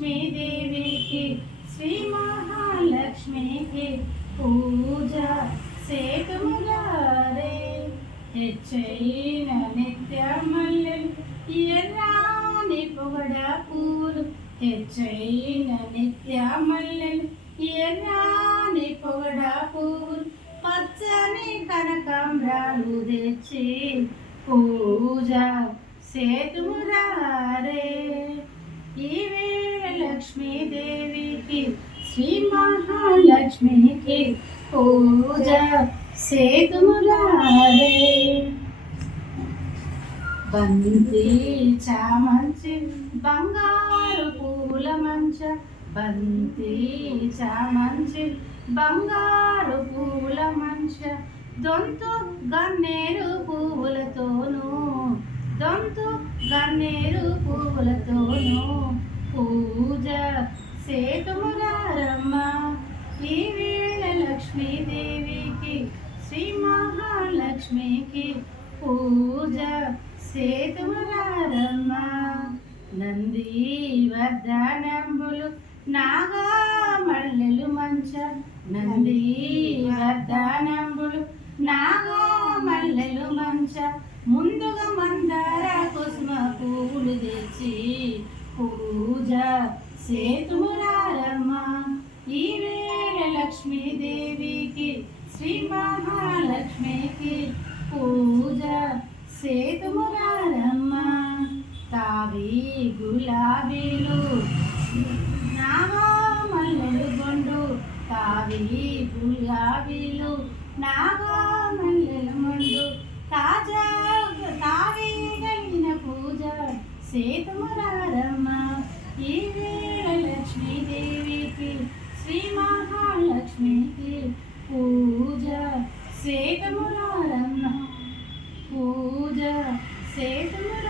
లక్ష్మీదేవికి శ్రీ మహాలక్ష్మికి పూజ సేతుముగారే హెచ్చైన నిత్య మల్లెలు ఎర్రాని పొగడ పూలు. హెచ్చైన నిత్య మల్లెలు ఎర్రాని పొగడ పూలు. పచ్చని కనకాంబ్రాలు తెచ్చి పూజ సేతుమురారే ఇవే లక్ష్మీదేవికి శ్రీ మహాలక్ష్మికి పూజ సేతుమురారే బంతి చామంచి బంగారు పూల మంచ. బంతి చామంచి బంగారు పూల మంచ. దొంతు గన్నేరు పువ్వులతోనూ దొంతు గన్నేరు పువ్వులతోనూ పూజ సేతుమురారమ్మ ఈ వేళ లక్ష్మీదేవికి శ్రీ మహాలక్ష్మికి పూజ సేతుమురారమ్మ నంది వర్ధనంబులు నాగా మల్లెలు మంచ. నంది వర్ధనంబులు నాగా మల్లెలు మంచ. ముందుగా మందార కుసుమ పూలు తెచ్చి పూజ సేతుమురారమ్మ ఈ వేళ లక్ష్మీదేవికి శ్రీ మహాలక్ష్మికి పూజ సేతుమురారమ్మ తావి గులాబీలు నాగా మల్లెలు బొండు తావి గులాబీలు నాగా మల్లెలు మొండు తాజా తావి కలిగిన పూజ సేతుమురారమ్మ పూజ సేతుమురారమ్మ పూజ సేతుమురారమ్మ